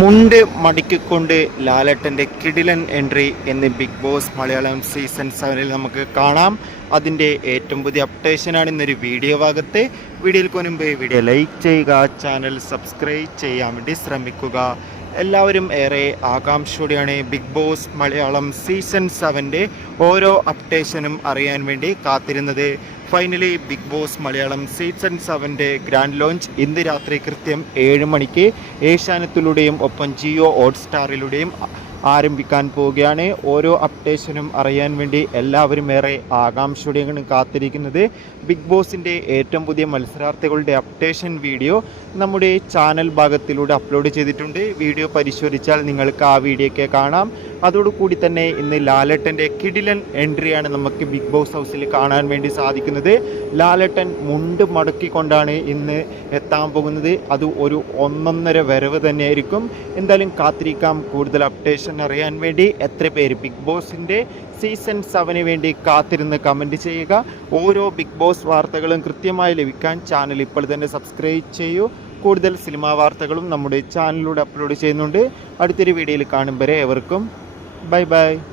മുണ്ട് മടിക്കൊണ്ട് ലാലട്ടന്റെ കിടിലൻ എൻട്രി എന്ന് ബിഗ് ബോസ് മലയാളം സീസൺ സെവനിൽ നമുക്ക് കാണാം. അതിന്റെ ഏറ്റവും പുതിയ അപ്ഡേഷനാണ് ഇന്നൊരു വീഡിയോ ഭാഗത്ത്. വീഡിയോയിൽ കൊനുമ്പ് വീഡിയോ ലൈക്ക് ചെയ്യുക ചാനൽ സബ്സ്ക്രൈബ് ചെയ്യാൻ വേണ്ടി ശ്രമിക്കുക. എല്ലാവരും ഏറെ ആകാംക്ഷയോടെയാണ് ബിഗ് ബോസ് മലയാളം സീസൺ സെവന്റെ ഓരോ അപ്ഡേഷനും അറിയാൻ വേണ്ടി കാത്തിരുന്നത്. Finally big boss Malayalam season സെവന്റെ grand launch ഇന്ന് രാത്രി കൃത്യം ഏഴ് മണിക്ക് ഏഷ്യാനത്തിലൂടെയും ഒപ്പം ജിയോ ഹോട്ട്സ്റ്റാറിലൂടെയും ആരംഭിക്കാൻ പോവുകയാണ്. ഓരോ അപ്ഡേഷനും അറിയാൻ വേണ്ടി എല്ലാവരും ഏറെ ആകാംക്ഷയോടെയാണ് കാത്തിരിക്കുന്നത്. ബിഗ് ബോസിന്റെ ഏറ്റവും പുതിയ മത്സരാർത്ഥികളുടെ അപ്ഡേഷൻ വീഡിയോ നമ്മുടെ ചാനൽ ഭാഗത്തിലൂടെ അപ്ലോഡ് ചെയ്തിട്ടുണ്ട്. വീഡിയോ പരിശോധിച്ചാൽ നിങ്ങൾക്ക് ആ വീഡിയോയ്ക്ക് കാണാം. അതോടുകൂടി തന്നെ ഇന്ന് ലാലേട്ടന്റെ കിടിലൻ എൻട്രിയാണ് നമുക്ക് ബിഗ് ബോസ് ഹൗസിൽ കാണാൻ വേണ്ടി സാധിക്കുന്നത്. ലാലേട്ടൻ മുണ്ട് മടക്കിക്കൊണ്ടാണ് ഇന്ന് എത്താൻ പോകുന്നത്. അത് ഒരു ഒന്നൊന്നര വരവ് തന്നെയായിരിക്കും. എന്തായാലും കാത്തിരിക്കാം. കൂടുതൽ അപ്ഡേഷൻ അറിയാൻ വേണ്ടി എത്ര പേര് ബിഗ് ബോസിന്റെ സീസൺ സെവന് വേണ്ടി കാത്തിരുന്ന് കമന്റ് ചെയ്യുക. ഓരോ ബിഗ് ബോസ് വാർത്തകളും കൃത്യമായി ലഭിക്കാൻ ചാനൽ ഇപ്പോൾ തന്നെ സബ്സ്ക്രൈബ് ചെയ്യൂ. കൂടുതൽ സിനിമാ വാർത്തകളും നമ്മുടെ ചാനലിലൂടെ അപ്ലോഡ് ചെയ്യുന്നുണ്ട്. അടുത്തൊരു വീഡിയോയിൽ കാണും വരെ എവർക്കും Bye-bye.